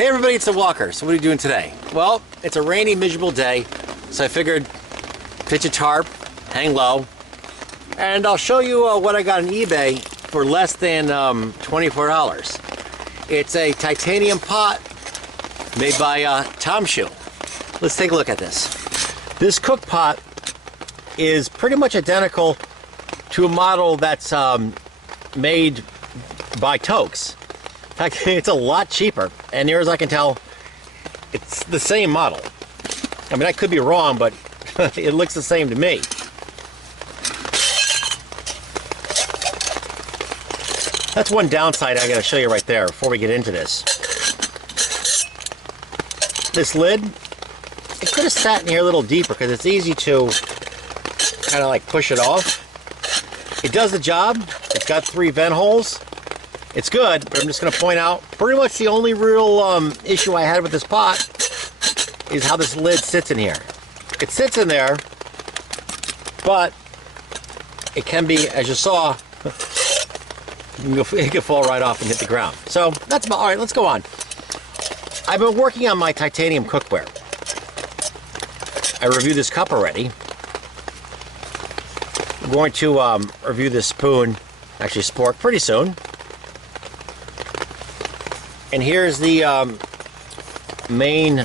Hey everybody, it's the Walker. So what are you doing today? Well, it's a rainy, miserable day, so I figured pitch a tarp, hang low, and I'll show you what I got on eBay for less than $24. It's a titanium pot made by TOMSHOO. Let's take a look at this. This cook pot is pretty much identical to a model that's made by Toaks. In fact, it's a lot cheaper, and near as I can tell, it's the same model. I mean, I could be wrong, but it looks the same to me. That's one downside I gotta show you right there before we get into this. This lid, it could have sat in here a little deeper because it's easy to kind of like push it off. It does the job. It's got 3 vent holes. It's good, but I'm just going to point out pretty much the only real issue I had with this pot is how this lid sits in here. It sits in there, but it can be, as you saw, it can fall right off and hit the ground. So that's about, all right, let's go on. I've been working on my titanium cookware. I reviewed this cup already. I'm going to review this spoon, actually spork, pretty soon. And here's the main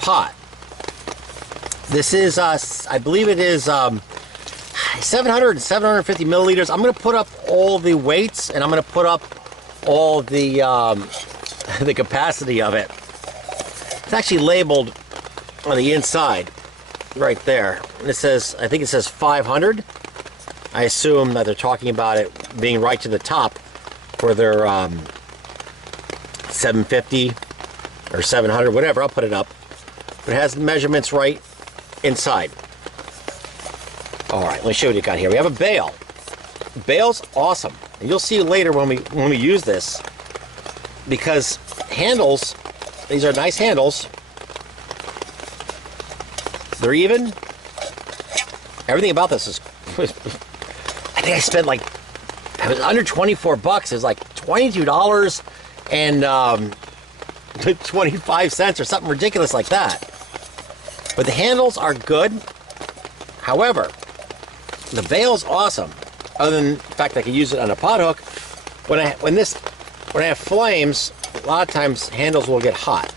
pot. This is, I believe it is 700 and 750 milliliters. I'm going to put up all the weights, and I'm going to put up all the the capacity of it. It's actually labeled on the inside, right there. And it says, I think it says 500. I assume that they're talking about it being right to the top for their 750 or 700, whatever. I'll put it up. But it has measurements right inside. All right, let me show you what you got here. We have a bail. The bail's awesome, and you'll see later when we use this, because handles. These are nice handles. They're even. Everything about this is. I think I spent like. It was under 24 bucks. It was like $22 and 25 cents or something ridiculous like that. But the handles are good. However, the bail's awesome. Other than the fact I can use it on a pot hook. When I have flames, a lot of times handles will get hot,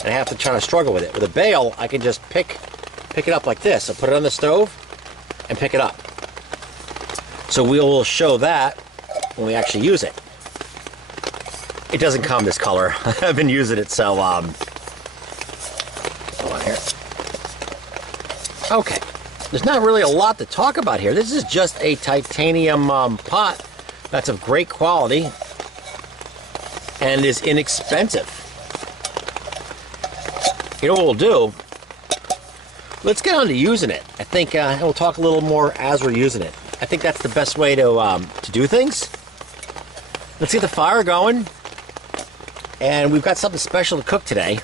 and I have to try to struggle with it. With a bail, I can just pick it up like this. So put it on the stove and pick it up. So we will show that when we actually use it. It doesn't come this color. I've been using it, so hold on here. Okay, there's not really a lot to talk about here. This is just a titanium pot that's of great quality and is inexpensive. You know what we'll do? Let's get on to using it. I think we'll talk a little more as we're using it. I think that's the best way to do things. Let's get the fire going. And we've got something special to cook today.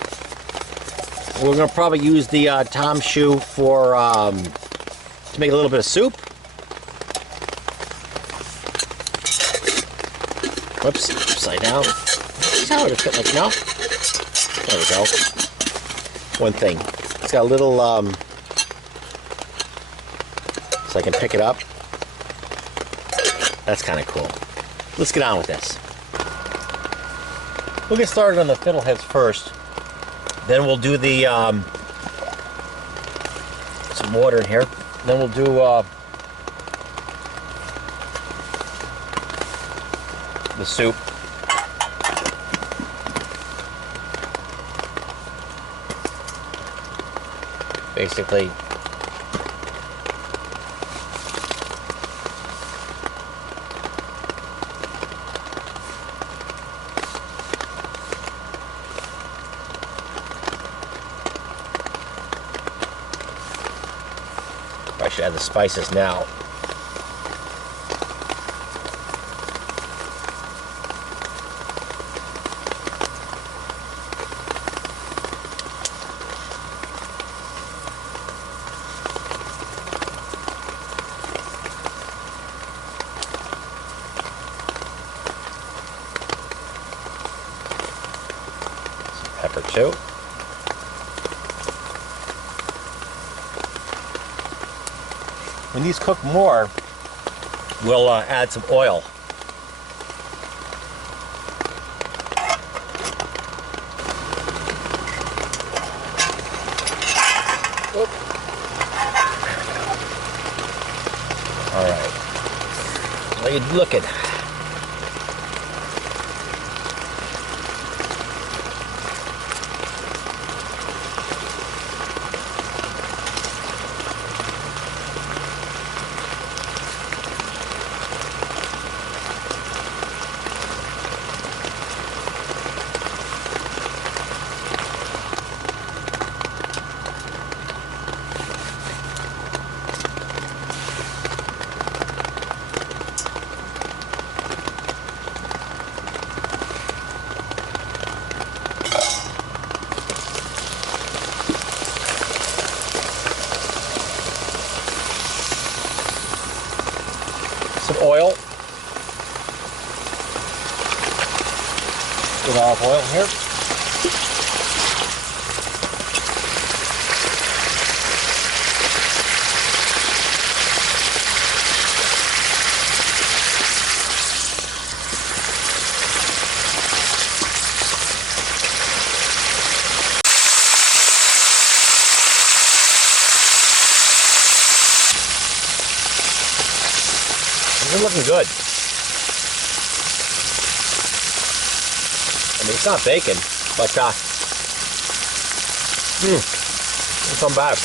We're going to probably use the TOMSHOO for to make a little bit of soup. Whoops, upside down. This is how it fit, like, no. There we go. One thing. It's got a little, so I can pick it up. That's kind of cool. Let's get on with this. We'll get started on the fiddleheads first. Then we'll do the some water in here. Then we'll do the soup. Basically, I should add the spices now. or two. When these cook more, we'll add some oil. All right. What are you looking? Some oil. Good olive oil here. They're looking good. I mean, it's not bacon, but it's not bad.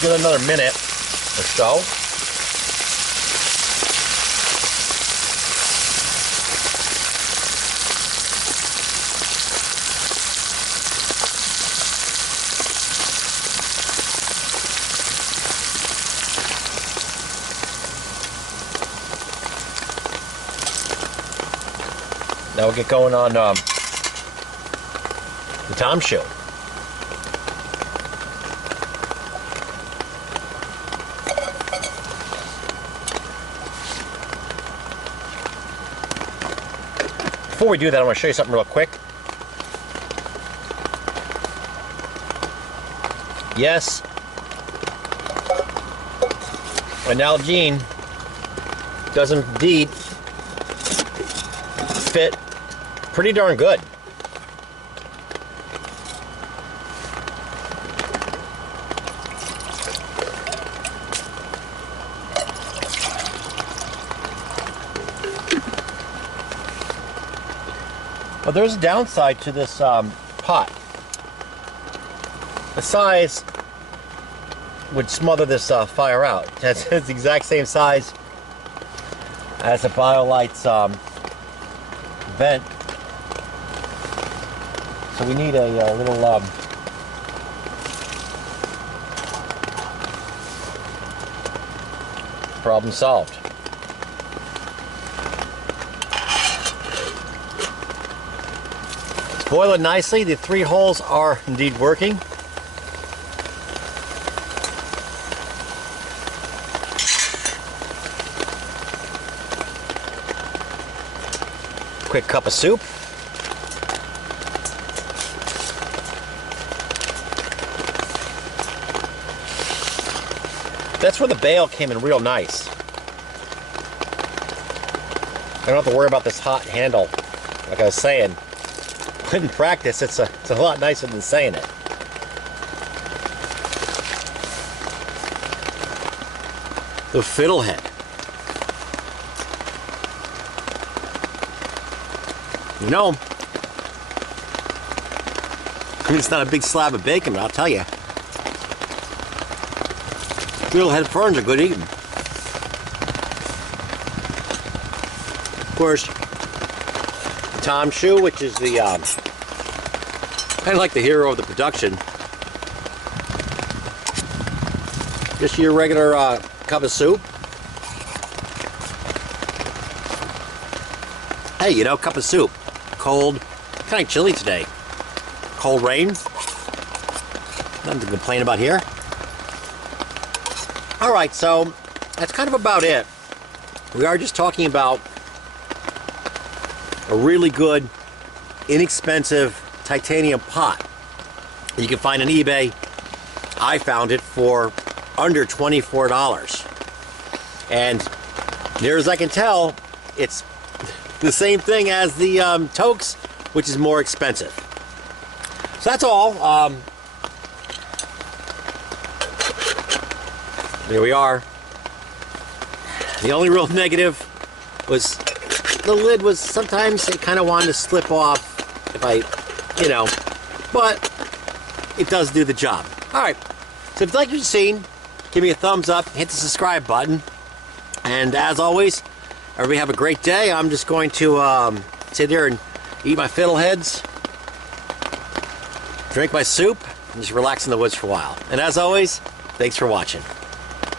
Give it another minute or so. Now we'll get going on the TOMSHOO. Before we do that, I want to show you something real quick. Yes, my Nalgene does indeed fit pretty darn good. But there's a downside to this pot. The size would smother this fire out. It's the exact same size as a BioLite's vent. So we need a little problem solved. It's boiling nicely. The 3 holes are indeed working. Quick cup of soup. That's where the bail came in real nice. I don't have to worry about this hot handle. Like I was saying, in practice, it's a lot nicer than saying it. The fiddlehead. You know, it's not a big slab of bacon, but I'll tell you, fiddlehead ferns are good eating. Of course, TOMSHOO, which is the kind of like the hero of the production. Just your regular cup of soup. Hey, you know, cup of soup. Cold, kind of chilly today. Cold rain. Nothing to complain about here. Alright, so that's kind of about it. We are just talking about a really good, inexpensive titanium pot you can find on eBay. I found it for under $24. And near as I can tell, it's the same thing as the Toaks, which is more expensive. So that's all. There we are. The only real negative was the lid was sometimes it kind of wanted to slip off if I, you know, but it does do the job. All right. So if you like what you've seen, give me a thumbs up, hit the subscribe button. And as always, everybody have a great day. I'm just going to sit there and eat my fiddleheads, drink my soup, and just relax in the woods for a while. And as always, thanks for watching.